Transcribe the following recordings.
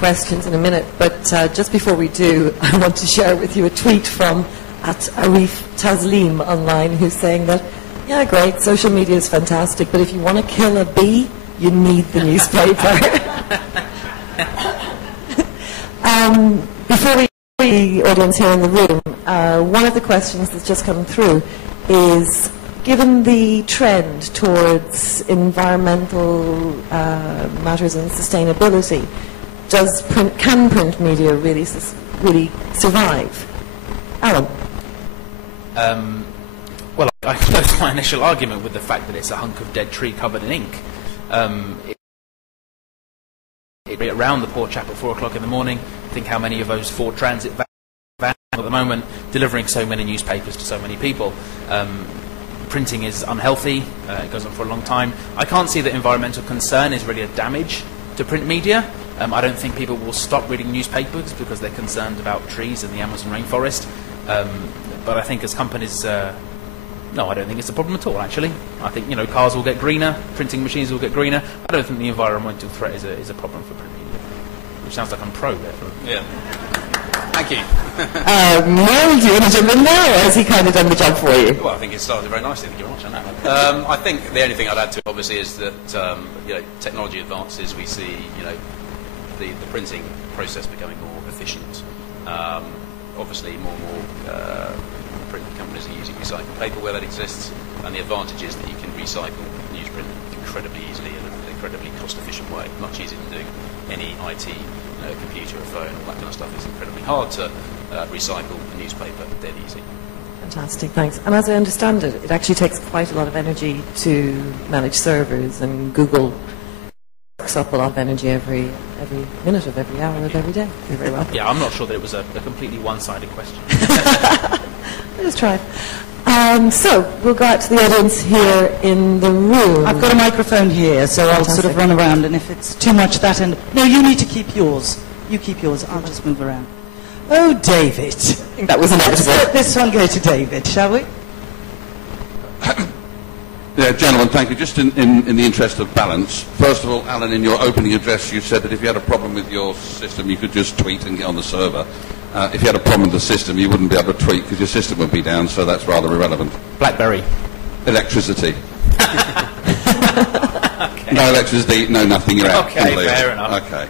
questions in a minute, but just before we do, I want to share with you a tweet from @Arif Taslim online, who's saying that, yeah, great, social media is fantastic, but if you want to kill a bee, you need the newspaper. Before we the audience here in the room, one of the questions that's just come through is, given the trend towards environmental matters and sustainability, can print media really survive? Alan? Well, I closed my initial argument with the fact that it's a hunk of dead tree covered in ink. Around the poor chap at 4 o'clock in the morning, think how many of those Ford Transit vans at the moment delivering so many newspapers to so many people. Printing is unhealthy, it goes on for a long time. I can't see that environmental concern is really a damage to print media. I don't think people will stop reading newspapers because they're concerned about trees in the Amazon rainforest. But I think as companies, no, I don't think it's a problem at all, actually. I think, you know, cars will get greener, printing machines will get greener. I don't think the environmental threat is a problem for print media. Which sounds like I'm pro there. Yeah. Thank you. Neil, do you want to jump in now, or has he kind of done the job for you? Well, I think it started very nicely. Thank you very much. I know. I think the only thing I'd add to it, obviously, is that you know, technology advances. We see, you know, the printing process becoming more efficient. Obviously, more and more print companies are using recycled paper where that exists, and the advantage is that you can recycle newsprint incredibly easily in an incredibly cost-efficient way. Much easier than doing any IT, computer or phone, all that kind of stuff. It's incredibly hard to recycle a newspaper, dead easy. Fantastic, thanks. And as I understand it, it actually takes quite a lot of energy to manage servers, and Google sucks up a lot of energy every minute of every hour of every day. You're very welcome. Yeah, I'm not sure that it was a completely one-sided question. Let's try. So, we'll go out to the audience here in the room. I've got a microphone here, so I'll sort of run around, and if it's too much that end... No, you need to keep yours. You keep yours. I'll just move around. Oh, David. I think that was inevitable. Let's let this one go to David, shall we? Yeah, gentlemen, thank you. Just in the interest of balance, first of all, Alan, in your opening address, you said that if you had a problem with your system, you could just tweet and get on the server. If you had a problem with the system, you wouldn't be able to tweet because your system would be down, so that's rather irrelevant. BlackBerry. Electricity. Okay. No electricity, no nothing, you're out. Okay, fair enough. Okay.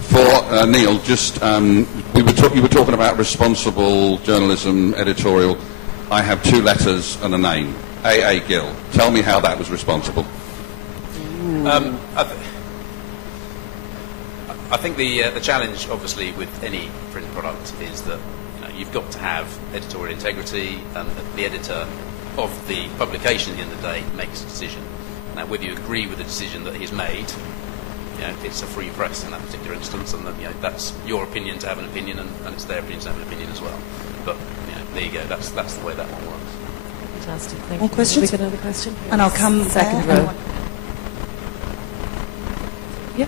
For Neil, just you were talking about responsible journalism, editorial. I have 2 letters and a name. A.A. Gill. Tell me how that was responsible. I think the challenge, obviously, with any print product is that you've got to have editorial integrity, and the editor of the publication at the end of the day makes a decision. Now, whether you agree with the decision that he's made, it's a free press in that particular instance, and that's your opinion to have an opinion, and it's their opinion to have an opinion as well. But there you go. That's the way that one works. Fantastic. Thank More you. questions? We get another question? And I'll come second there. row. Yeah.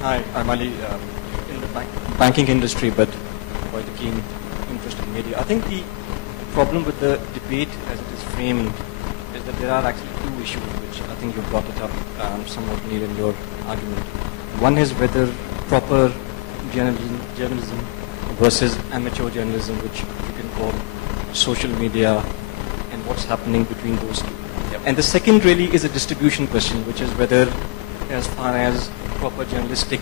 Hi, I'm Ali, in the banking industry, but quite a keen interest in media. I think the problem with the debate as it is framed is that there are actually 2 issues, which I think you brought it up somewhat near in your argument. One is whether proper journalism versus amateur journalism, which you can call social media, and what's happening between those 2. Yep. And the second really is a distribution question, which is whether, as far as proper journalistic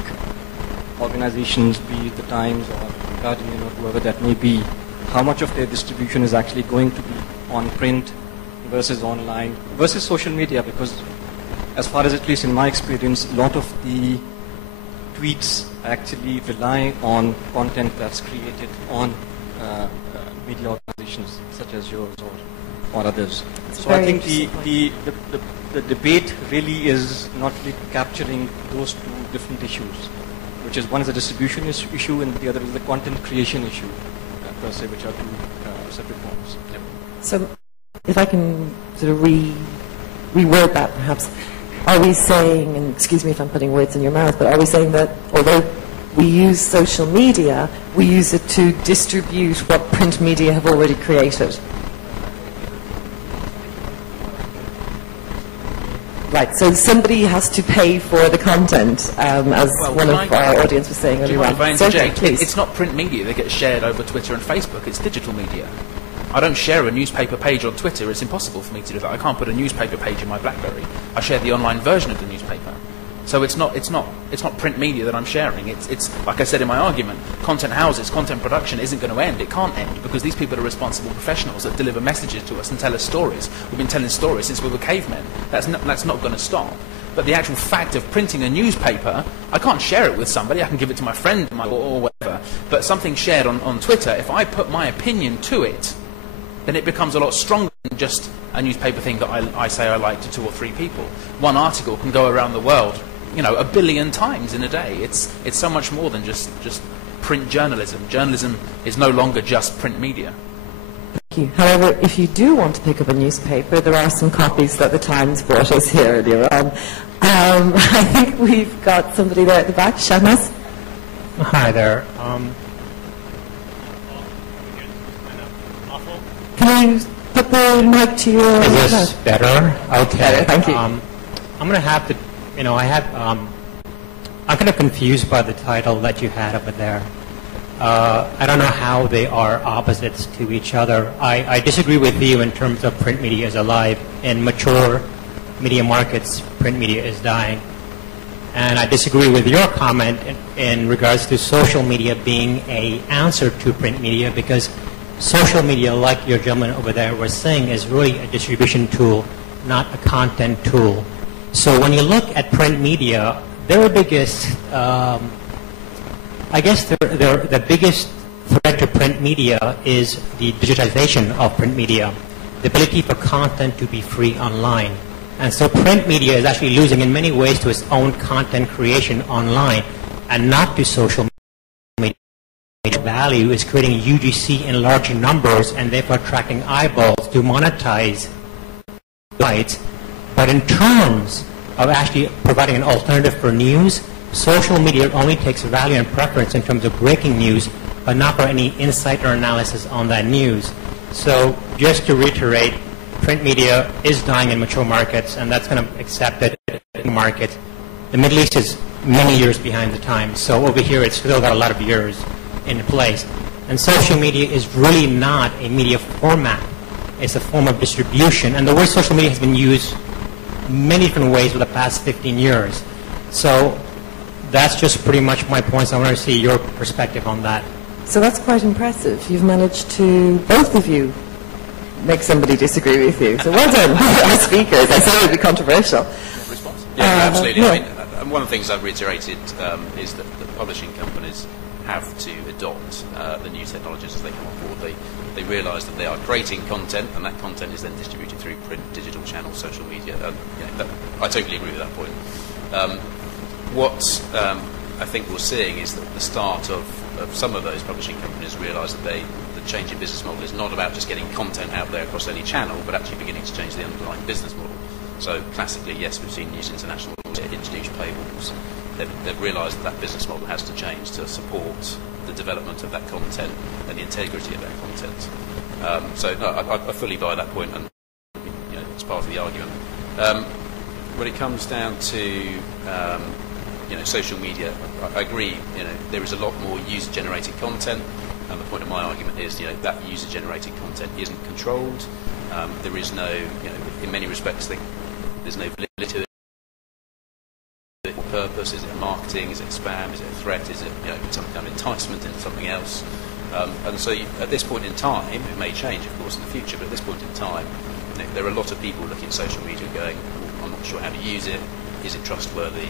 organizations, be it the Times or Guardian or whoever that may be, how much of their distribution is actually going to be on print versus online versus social media, because as far as, at least in my experience, a lot of the tweets actually rely on content that's created on media organizations such as yours or others. So I think the debate really is not really capturing those 2 different issues, which is, one is a distribution issue and the other is the content creation issue, per se, which are 2 separate forms. Yep. So, if I can sort of reword that, perhaps, are we saying, and excuse me if I'm putting words in your mouth, but are we saying that although we use social media, we use it to distribute what print media have already created? Right, so somebody has to pay for the content, as one of our audience was saying earlier on. It's not print media that gets shared over Twitter and Facebook, it's digital media. I don't share a newspaper page on Twitter, it's impossible for me to do that. I can't put a newspaper page in my BlackBerry. I share the online version of the newspaper. So it's not print media that I'm sharing. It's like I said in my argument, content houses, content production isn't going to end. It can't end because these people are responsible professionals that deliver messages to us and tell us stories. We've been telling stories since we were cavemen. That's not going to stop. But the actual fact of printing a newspaper, I can't share it with somebody. I can give it to my friend or whatever. But something shared on Twitter, if I put my opinion to it, then it becomes a lot stronger than just a newspaper thing that I say I like to 2 or 3 people. One article can go around the world, 1 billion times in a day. It's so much more than just print journalism. Journalism is no longer just print media. Thank you. However, if you do want to pick up a newspaper, there are some copies that the Times brought us here earlier on. I think we've got somebody there at the back. Shahnaz? Hi there. Can you put the mic to your... Is this better? Okay. Better, thank you. I'm going to have to, I'm kind of confused by the title that you had over there. I don't know how they are opposites to each other. I disagree with you in terms of print media is alive. In mature media markets, print media is dying. And I disagree with your comment in regards to social media being an answer to print media, because social media, like your gentleman over there was saying, is really a distribution tool, not a content tool. So when you look at print media, their biggest, the biggest threat to print media is the digitization of print media, the ability for content to be free online. And so print media is actually losing in many ways to its own content creation online and not to social media. Value is creating UGC in large numbers and therefore attracting eyeballs to monetize sites. But in terms of actually providing an alternative for news, social media only takes value and preference in terms of breaking news, but not for any insight or analysis on that news. So just to reiterate, print media is dying in mature markets, and that's going to accept it in the market. The Middle East is many years behind the times, so over here it's still got a lot of years in place. And social media is really not a media format. It's a form of distribution. And the word social media has been used many different ways for the past 15 years. So that's just pretty much my points. I want to see your perspective on that. So that's quite impressive. You've managed to, both of you, make somebody disagree with you. So well done, our speakers. I said it would be controversial. Response? Yeah, absolutely. I mean, one of the things I've reiterated is that the publishing companies have to adopt the new technologies as they come on board. They realise that they are creating content, and that content is then distributed through print, digital channels, social media. I totally agree with that point. What I think we're seeing is that the start of some of those publishing companies realise that the change in business model is not about just getting content out there across any channel, but actually beginning to change the underlying business model. So classically, yes, we've seen News International introduce paywalls. They've realised that business model has to change to support the development of that content and the integrity of that content. So no, I fully buy that point, and it's part of the argument. When it comes down to social media, I agree. There is a lot more user-generated content, and the point of my argument is that user-generated content isn't controlled. There is no, in many respects, there's no validity to it. Purpose? Is it marketing? Is it spam? Is it a threat? Is it some kind of enticement into something else? And so at this point in time, it may change, of course, in the future, but at this point in time, there are a lot of people looking at social media going, I'm not sure how to use it. Is it trustworthy?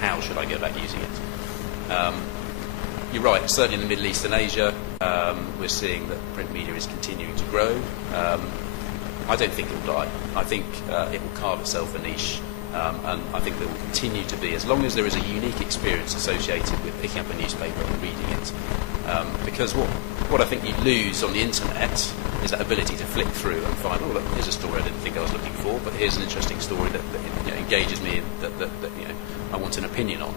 How should I go about using it? You're right, certainly in the Middle East and Asia, we're seeing that print media is continuing to grow. I don't think it will die. I think it will carve itself a niche. And I think there will continue to be, as long as there is a unique experience associated with picking up a newspaper and reading it. Because what I think you lose on the internet is that ability to flick through and find, oh look, here's a story I didn't think I was looking for, but here's an interesting story that engages me, that I want an opinion on.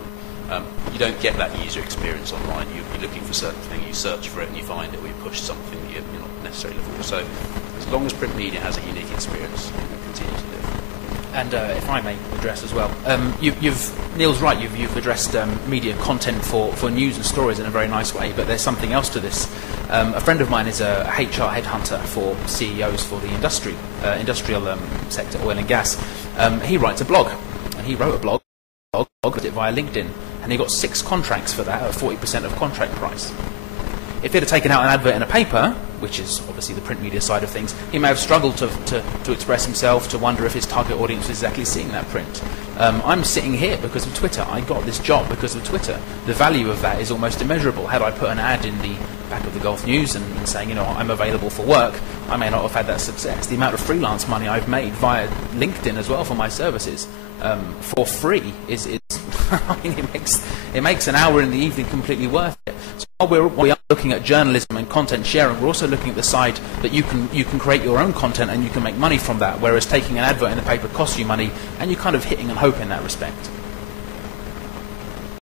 You don't get that user experience online. You're looking for certain thing, you search for it and you find it, or you push something that you're not necessarily looking for. So as long as print media has a unique experience, it will continue to live. And if I may address as well, Neil's right. You've addressed media content for news and stories in a very nice way. But there's something else to this. A friend of mine is a HR headhunter for CEOs for the industrial sector, oil and gas. He writes a blog, and he wrote a blog it via LinkedIn, and he got 6 contracts for that at 40% of contract price. If he'd have taken out an advert in a paper, which is obviously the print media side of things, he may have struggled to express himself, to wonder if his target audience was exactly seeing that print. I'm sitting here because of Twitter. I got this job because of Twitter. The value of that is almost immeasurable. Had I put an ad in the back of the Gulf News and saying, you know, I'm available for work, I may not have had that success. The amount of freelance money I've made via LinkedIn as well for my services for free is I mean, it makes an hour in the evening completely worth it. So while we are looking at journalism and content sharing, we're also looking at the side that you can create your own content and you can make money from that, whereas taking an advert in the paper costs you money, and you're kind of hitting and hoping in that respect.